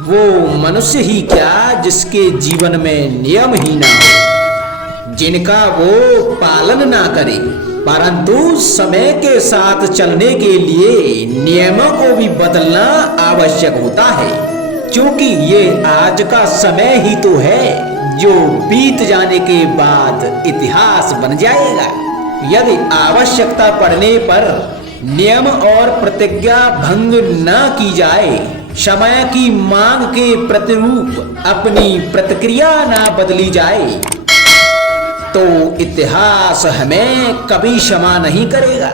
वो मनुष्य ही क्या जिसके जीवन में नियम ही ना हो, जिनका वो पालन ना करे। परंतु समय के साथ चलने के लिए नियमों को भी बदलना आवश्यक होता है, क्योंकि ये आज का समय ही तो है जो बीत जाने के बाद इतिहास बन जाएगा। यदि आवश्यकता पड़ने पर नियम और प्रतिज्ञा भंग न की जाए, समय की मांग के प्रतिरूप अपनी प्रतिक्रिया न बदली जाए, तो इतिहास हमें कभी क्षमा नहीं करेगा।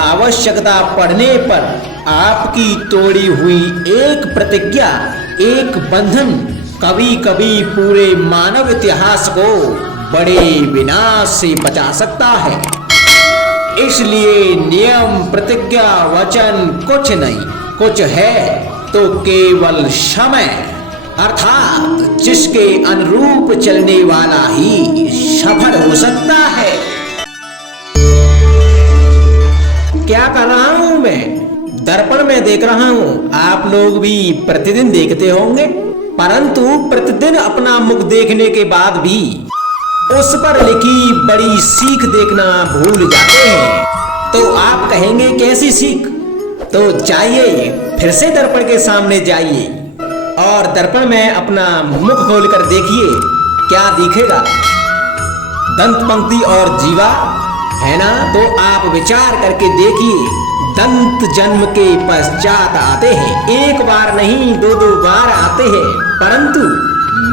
आवश्यकता पड़ने पर आपकी तोड़ी हुई एक प्रतिज्ञा, एक बंधन कभी कभी पूरे मानव इतिहास को बड़े विनाश से बचा सकता है। इसलिए नियम, प्रतिज्ञा, वचन कुछ नहीं, कुछ है तो केवल समय, अर्थात जिसके अनुरूप चलने वाला ही सफल हो सकता है। क्या कर रहा हूं मैं? दर्पण में देख रहा हूं। आप लोग भी प्रतिदिन देखते होंगे, परंतु प्रतिदिन अपना मुख देखने के बाद भी उस पर लिखी बड़ी सीख देखना भूल जाते हैं। तो आप कहेंगे कैसी सीख? तो जाइए, फिर से दर्पण के सामने जाइए और दर्पण में अपना मुख खोलकर देखिए, क्या दिखेगा? दंत पंक्ति और जीवा है ना? तो आप विचार करके देखिए, दंत जन्म के पश्चात आते हैं। एक बार नहीं, दो दो बार आते हैं, परंतु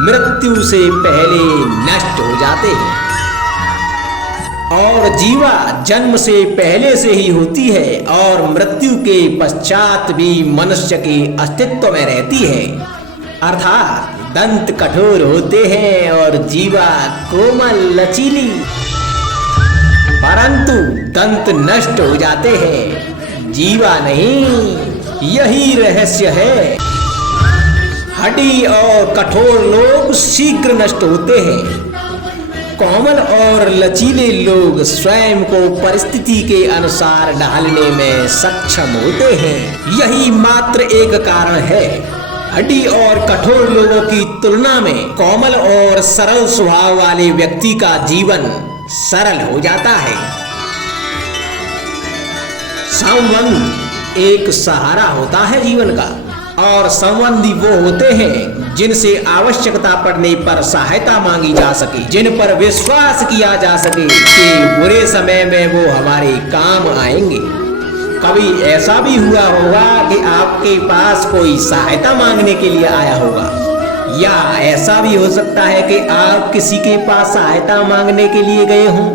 मृत्यु से पहले नष्ट हो जाते हैं। और जीवा जन्म से पहले से ही होती है और मृत्यु के पश्चात भी मनुष्य के अस्तित्व में रहती है। अर्थात दंत कठोर होते हैं और जीवा कोमल लचीली, परंतु दंत नष्ट हो जाते हैं, जीवा नहीं। यही रहस्य है। हड्डी और कठोर लोग शीघ्र नष्ट होते हैं, कोमल और लचीले लोग स्वयं को परिस्थिति के अनुसार ढालने में सक्षम होते हैं। यही मात्र एक कारण है। हड्डी और कठोर लोगों की तुलना में कोमल और सरल स्वभाव वाले व्यक्ति का जीवन सरल हो जाता है। संबंध एक सहारा होता है जीवन का, और संबंधी वो होते हैं जिनसे आवश्यकता पड़ने पर सहायता मांगी जा सके, जिन पर विश्वास किया जा सके कि बुरे समय में वो हमारे काम आएंगे। कभी ऐसा भी हुआ होगा कि आपके पास कोई सहायता मांगने के लिए आया होगा, या ऐसा भी हो सकता है कि आप किसी के पास सहायता मांगने के लिए गए हों,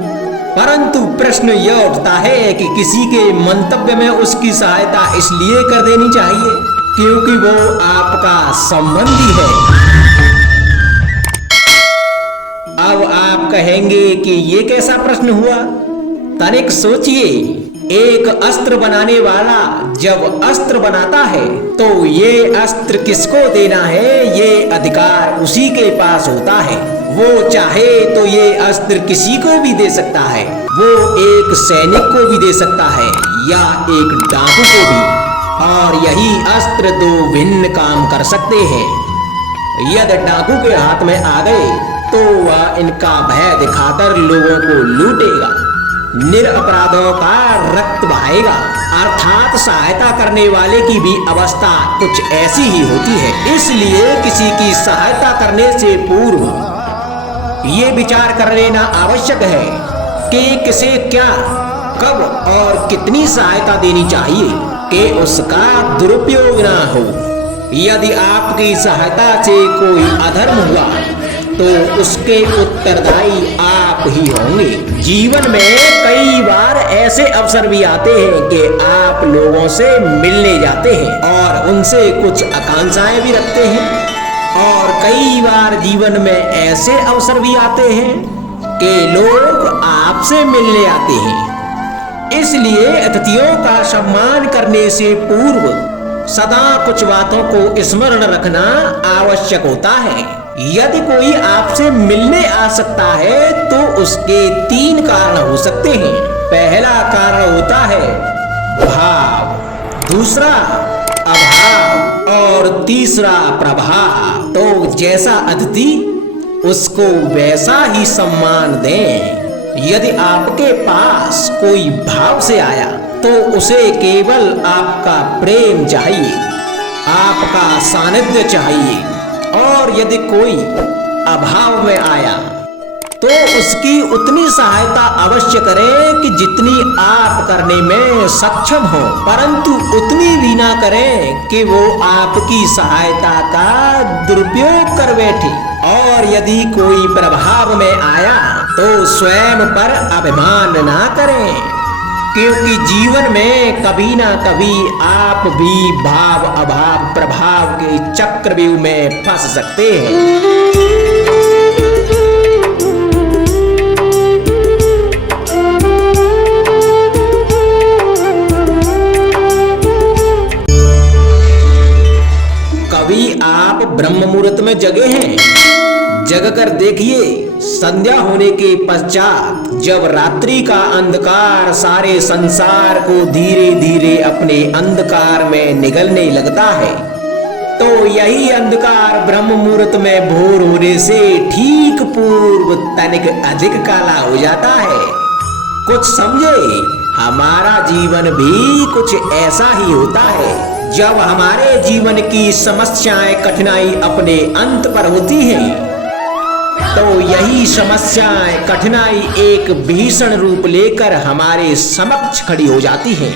परंतु प्रश्न यह उठता है कि किसी के मंतव्य में उसकी सहायता इसलिए कर देनी चाहिए क्योंकि वो आपका संबंधी है। अब आप कहेंगे कि ये कैसा प्रश्न हुआ? तनिक सोचिए, एक अस्त्र बनाने वाला जब अस्त्र बनाता है तो ये अस्त्र किसको देना है, ये अधिकार उसी के पास होता है। वो चाहे तो ये अस्त्र किसी को भी दे सकता है, वो एक सैनिक को भी दे सकता है या एक डाकू को भी, और यही अस्त्र दो भिन्न काम कर सकते हैं। यदि डाकू के हाथ में आ गए तो वह इनका भय दिखाकर लोगों को लूटेगा, निरपराधों का रक्त बहाएगा। अर्थात सहायता करने वाले की भी अवस्था कुछ ऐसी ही होती है। इसलिए किसी की सहायता करने से पूर्व ये विचार कर लेना आवश्यक है कि किसे क्या, कब और कितनी सहायता देनी चाहिए कि उसका दुरुपयोग ना हो। यदि आपकी सहायता से कोई अधर्म हुआ तो उसके उत्तरदायी आप ही होंगे। जीवन में कई बार ऐसे अवसर भी आते हैं कि आप लोगों से मिलने जाते हैं और उनसे कुछ आकांक्षाएं भी रखते हैं, और कई बार जीवन में ऐसे अवसर भी आते हैं कि लोग आपसे मिलने आते हैं। इसलिए अतिथियों का सम्मान करने से पूर्व सदा कुछ बातों को स्मरण रखना आवश्यक होता है। यदि कोई आपसे मिलने आ सकता है तो उसके 3 कारण हो सकते हैं। पहला कारण होता है भाव, दूसरा अभाव और तीसरा प्रभाव। तो जैसा अतिथि उसको वैसा ही सम्मान दें। यदि आपके पास कोई भाव से आया तो उसे केवल आपका प्रेम चाहिए, आपका सानिध्य चाहिए। और यदि कोई अभाव में आया तो उसकी उतनी सहायता अवश्य करें कि जितनी आप करने में सक्षम हो, परंतु उतनी भी ना करें कि वो आपकी सहायता का दुरुपयोग कर बैठे। और यदि कोई प्रभाव में आया तो स्वयं पर अभिमान ना करें, क्योंकि जीवन में कभी ना कभी आप भी भाव अभाव प्रभाव के चक्रव्यूह में फंस सकते हैं। कभी आप ब्रह्म मुहूर्त में जगे हैं? जगकर देखिए, संध्या होने के पश्चात जब रात्रि का अंधकार सारे संसार को धीरे धीरे अपने अंधकार में निगलने लगता है, तो यही अंधकार ब्रह्म मुहूर्त में भोर होने से ठीक पूर्व तनिक अधिक काला हो जाता है। कुछ समझे, हमारा जीवन भी कुछ ऐसा ही होता है। जब हमारे जीवन की समस्याएं कठिनाई अपने अंत पर होती हैं, तो यही समस्याएं कठिनाई एक भीषण रूप लेकर हमारे समक्ष खड़ी हो जाती हैं।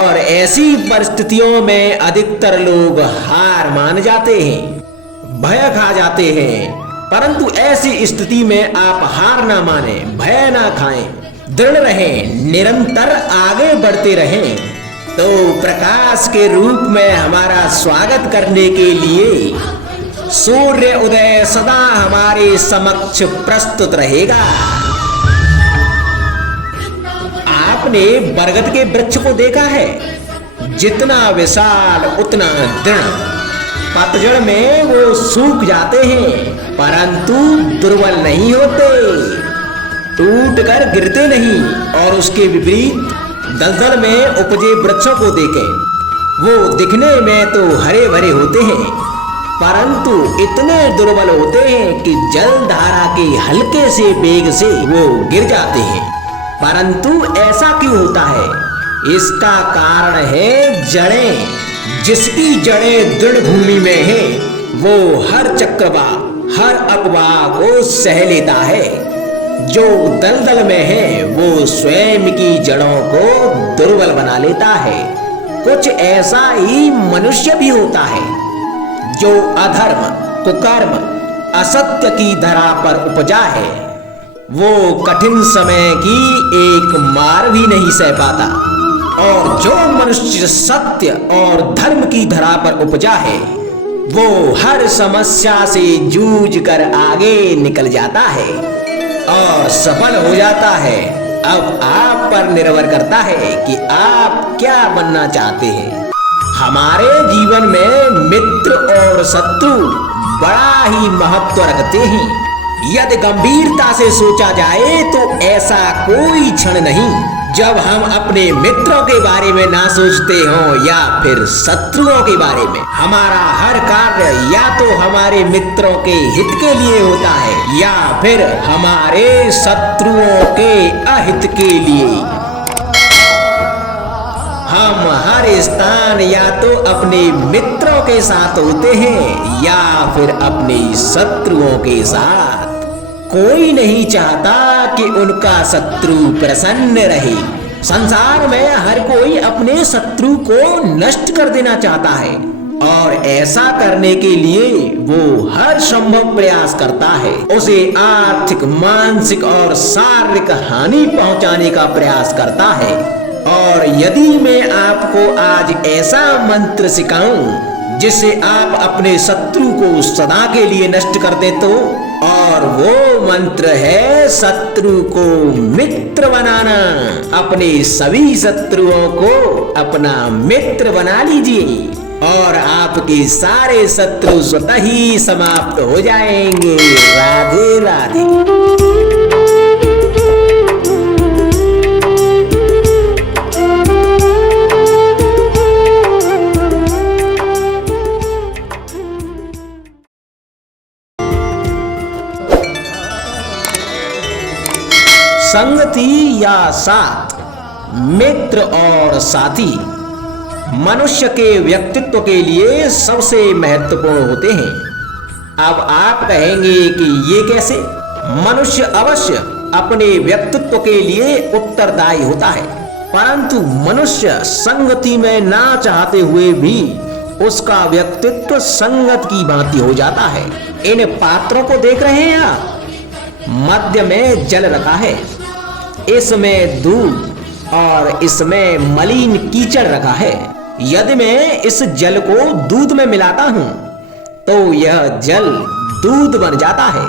और ऐसी परिस्थितियों में अधिकतर लोग हार मान जाते हैं, भय खा जाते हैं। परंतु ऐसी स्थिति में आप हार ना माने, भय ना खाएं, दृढ़ रहें, निरंतर आगे बढ़ते रहें। तो प्रकाश के रूप में हमारा स्वागत करने के लिए सूर्य उदय सदा हमारे समक्ष प्रस्तुत रहेगा। आपने बरगद के वृक्ष को देखा है? जितना विशाल उतना दृढ़। पतझड़ में वो सूख जाते हैं, परंतु दुर्बल नहीं होते, टूट कर गिरते नहीं। और उसके विपरीत दलदल में उपजे वृक्षों को देखें, वो दिखने में तो हरे भरे होते हैं, परंतु इतने दुर्बल होते हैं कि जल धारा के हल्के से वेग से वो गिर जाते हैं। परंतु ऐसा क्यों होता है? इसका कारण है जड़ें। जिसकी जड़ें दृढ़ भूमि में है, वो हर चक्रवात, हर अफवाह को सह लेता है। जो दलदल में है, वो स्वयं की जड़ों को दुर्बल बना लेता है। कुछ ऐसा ही मनुष्य भी होता है, जो अधर्म, कुकर्म, असत्य की धरा पर उपजा है। वो कठिन समय की एक मार भी नहीं सह पाता। और जो मनुष्य सत्य और धर्म की धरा पर उपजा है, वो हर समस्या से जूझ कर आगे निकल जाता है और सफल हो जाता है। अब आप पर निर्भर करता है कि आप क्या बनना चाहते हैं। हमारे जीवन में मित्र और शत्रु बड़ा ही महत्व रखते हैं। यदि गंभीरता से सोचा जाए तो ऐसा कोई क्षण नहीं जब हम अपने मित्रों के बारे में ना सोचते हों या फिर शत्रुओं के बारे में। हमारा हर कार्य या तो हमारे मित्रों के हित के लिए होता है या फिर हमारे शत्रुओं के अहित के लिए। हम हर स्थान या तो अपने मित्रों के साथ होते हैं या फिर अपने शत्रुओं के साथ। कोई नहीं चाहता कि उनका शत्रु प्रसन्न रहे। संसार में हर कोई अपने शत्रु को नष्ट कर देना चाहता है और ऐसा करने के लिए वो हर संभव प्रयास करता है। उसे आर्थिक, मानसिक और शारीरिक हानि पहुंचाने का प्रयास करता है। और यदि मैं आपको आज ऐसा मंत्र सिखाऊं जिससे आप अपने शत्रु को सदा के लिए नष्ट कर दे तो, और वो मंत्र है शत्रु को मित्र बनाना। अपने सभी शत्रुओं को अपना मित्र बना लीजिए और आपके सारे शत्रु स्वतः ही समाप्त हो जाएंगे। राधे राधे। संगति या साथ, मित्र और साथी मनुष्य के व्यक्तित्व के लिए सबसे महत्वपूर्ण होते हैं। अब आप कहेंगे कि ये कैसे? मनुष्य अवश्य अपने व्यक्तित्व के लिए उत्तरदायी होता है, परंतु मनुष्य संगति में ना चाहते हुए भी उसका व्यक्तित्व संगत की भांति हो जाता है। इन पात्रों को देख रहे हैं आप? मध्य में जल रखा है, इसमें दूध और इसमें मलिन कीचड़ रखा है। यदि मैं इस जल को दूध में मिलाता हूं तो यह जल दूध बन जाता है,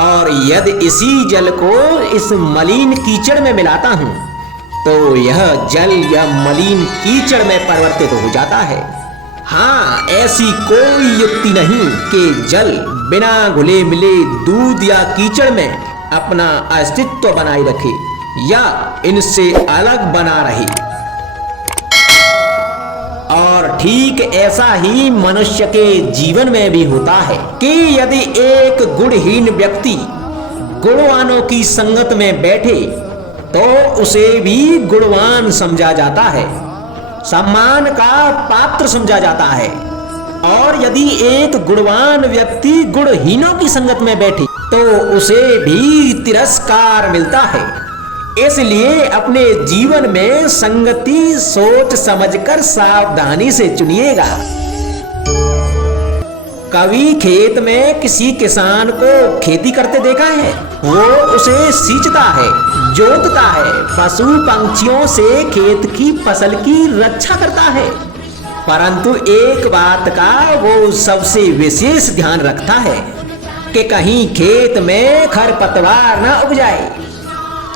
और यदि इसी जल को इस मलिन कीचड़ में मिलाता हूं तो यह जल या मलिन कीचड़ में परिवर्तित हो जाता है। हाँ, ऐसी कोई युक्ति नहीं कि जल बिना घुले मिले दूध या कीचड़ में अपना अस्तित्व बनाए रखे या इनसे अलग बना रहे। और ठीक ऐसा ही मनुष्य के जीवन में भी होता है कि यदि एक गुणहीन व्यक्ति गुणवानों की संगत में बैठे तो उसे भी गुणवान समझा जाता है, सम्मान का पात्र समझा जाता है। और यदि एक गुणवान व्यक्ति गुणहीनों की संगत में बैठे तो उसे भी तिरस्कार मिलता है। इसलिए अपने जीवन में संगति सोच समझकर सावधानी से चुनिएगा। कभी खेत में किसी किसान को खेती करते देखा है? वो उसे सींचता है, जोतता है, पशु पंछियों से खेत की फसल की रक्षा करता है, परंतु एक बात का वो सबसे विशेष ध्यान रखता है कि कहीं खेत में खरपतवार न उग जाए,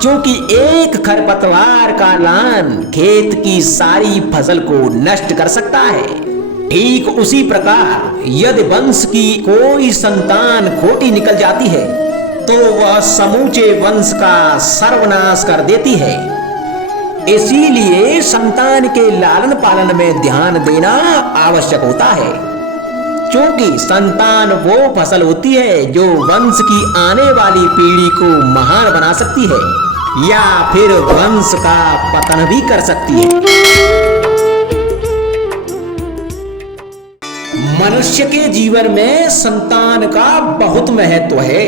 क्योंकि एक खरपतवार का लान खेत की सारी फसल को नष्ट कर सकता है। ठीक उसी प्रकार यदि वंश की कोई संतान खोटी निकल जाती है तो वह समूचे वंश का सर्वनाश कर देती है। इसीलिए संतान के लालन पालन में ध्यान देना आवश्यक होता है, क्योंकि संतान वो फसल होती है जो वंश की आने वाली पीढ़ी को महान बना सकती है या फिर वंश का पतन भी कर सकती है। मनुष्य के जीवन में संतान का बहुत महत्व है।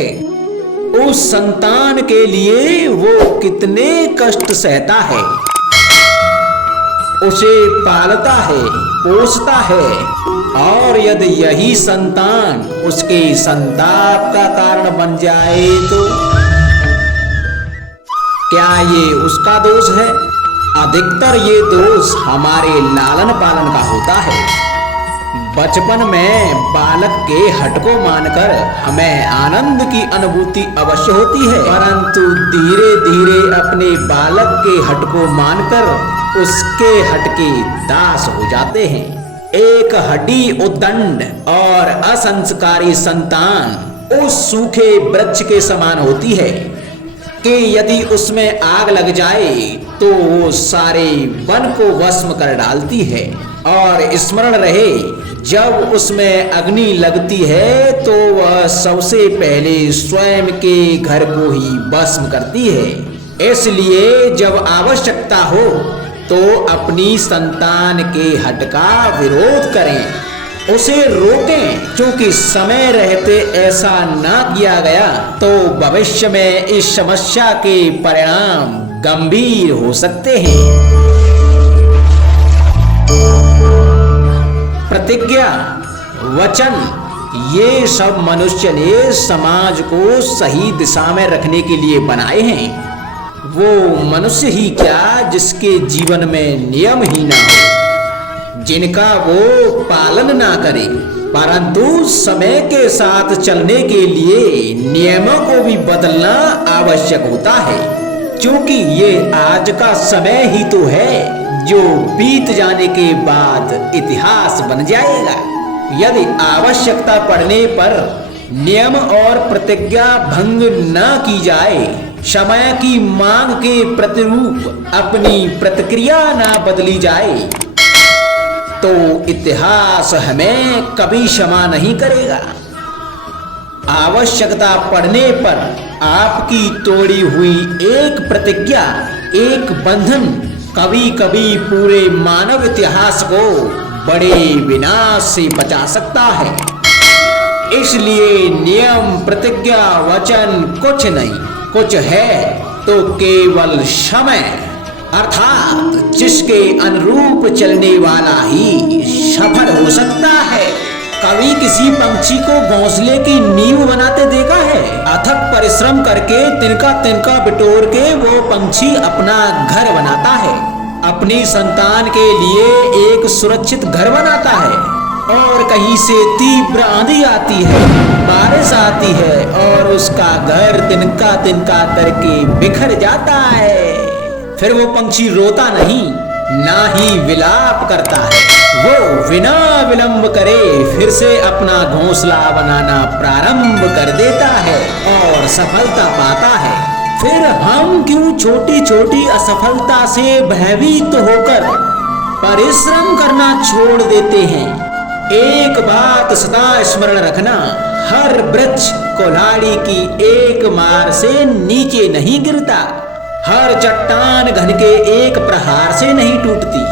उस संतान के लिए वो कितने कष्ट सहता है, उसे पालता है, पोसता है, और यदि यही संतान उसके संताप का कारण बन जाए तो क्या ये उसका दोष है? अधिकतर ये दोष हमारे लालन पालन का होता है। बचपन में बालक के हट को मानकर हमें आनंद की अनुभूति अवश्य होती है, परंतु धीरे धीरे अपने बालक के हट को मानकर उसके हट के दास हो जाते हैं। एक हड्डी उद्दंड और असंस्कारी संतान उस सूखे वृक्ष के समान होती है कि यदि उसमें आग लग जाए तो वो सारे वन को भस्म कर डालती है। और स्मरण रहे, जब उसमें अग्नि लगती है तो वह सबसे पहले स्वयं के घर को ही भस्म करती है। इसलिए जब आवश्यकता हो तो अपनी संतान के हट का विरोध करें, उसे रोकें, क्योंकि समय रहते ऐसा ना किया गया तो भविष्य में इस समस्या के परिणाम गंभीर हो सकते हैं। प्रतिज्ञा, वचन, ये सब मनुष्य ने समाज को सही दिशा में रखने के लिए बनाए हैं। वो मनुष्य ही क्या जिसके जीवन में नियम ही ना हो, जिनका वो पालन ना करे, परंतु समय के साथ चलने के लिए नियमों को भी बदलना आवश्यक होता है, क्योंकि ये आज का समय ही तो है जो बीत जाने के बाद इतिहास बन जाएगा। यदि आवश्यकता पड़ने पर नियम और प्रतिज्ञा भंग न की जाए, समय की मांग के प्रतिरूप अपनी प्रतिक्रिया न बदली जाए, तो इतिहास हमें कभी क्षमा नहीं करेगा। आवश्यकता पड़ने पर आपकी तोड़ी हुई एक प्रतिज्ञा, एक बंधन कभी कभी पूरे मानव इतिहास को बड़े विनाश से बचा सकता है। इसलिए नियम, प्रतिज्ञा, वचन कुछ नहीं, कुछ है तो केवल समय, अर्थात जिसके अनुरूप चलने वाला ही सफल हो सकता है। कभी किसी पंछी को घोंसले की नींव बनाते देखा है? अथक परिश्रम करके तिनका तिनका बिटोर के वो पंछी अपना घर बनाता है, अपनी संतान के लिए एक सुरक्षित घर बनाता है। और कहीं से तीव्र आंधी आती है, बारिश आती है और उसका घर तिनका तिनका करके बिखर जाता है। फिर वो पंछी रोता नहीं, ना ही विलाप करता है, वो बिना विलंब करे फिर से अपना घोंसला बनाना प्रारंभ कर देता है और सफलता पाता है। फिर हम क्यों छोटी छोटी असफलता से भयभीत होकर परिश्रम करना छोड़ देते हैं? एक बात सदा स्मरण रखना, हर वृक्ष कुल्हाड़ी की एक मार से नीचे नहीं गिरता, हर चट्टान घन के एक प्रहार से नहीं टूटती।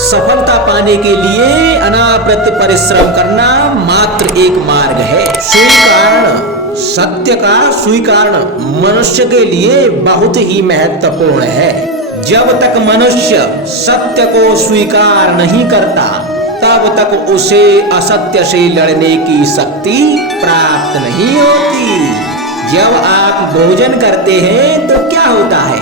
सफलता पाने के लिए अनावृत परिश्रम करना मात्र एक मार्ग है। स्वीकरण, सत्य का स्वीकरण मनुष्य के लिए बहुत ही महत्वपूर्ण है। जब तक मनुष्य सत्य को स्वीकार नहीं करता, तब तक उसे असत्य से लड़ने की शक्ति प्राप्त नहीं होती। जब आप भोजन करते हैं तो क्या होता है?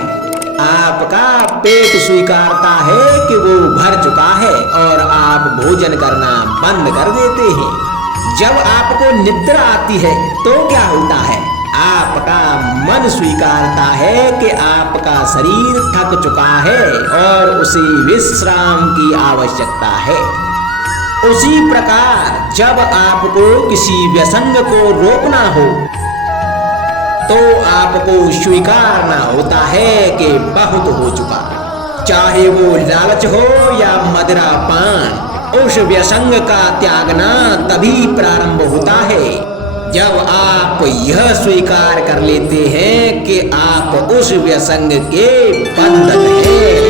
आपका पेट स्वीकारता है कि वो भर चुका है और आप भोजन करना बंद कर देते हैं। जब आपको निद्रा आती है तो क्या होता है? आपका मन स्वीकारता है कि आपका शरीर थक चुका है और उसे विश्राम की आवश्यकता है। उसी प्रकार जब आपको किसी व्यसंग को रोकना हो तो आपको स्वीकारना होता है कि बहुत हो चुका, चाहे वो लालच हो या मदिरा पान। उस व्यसंग का त्यागना तभी प्रारंभ होता है जब आप यह स्वीकार कर लेते हैं कि आप उस व्यसंग के बंधन हैं।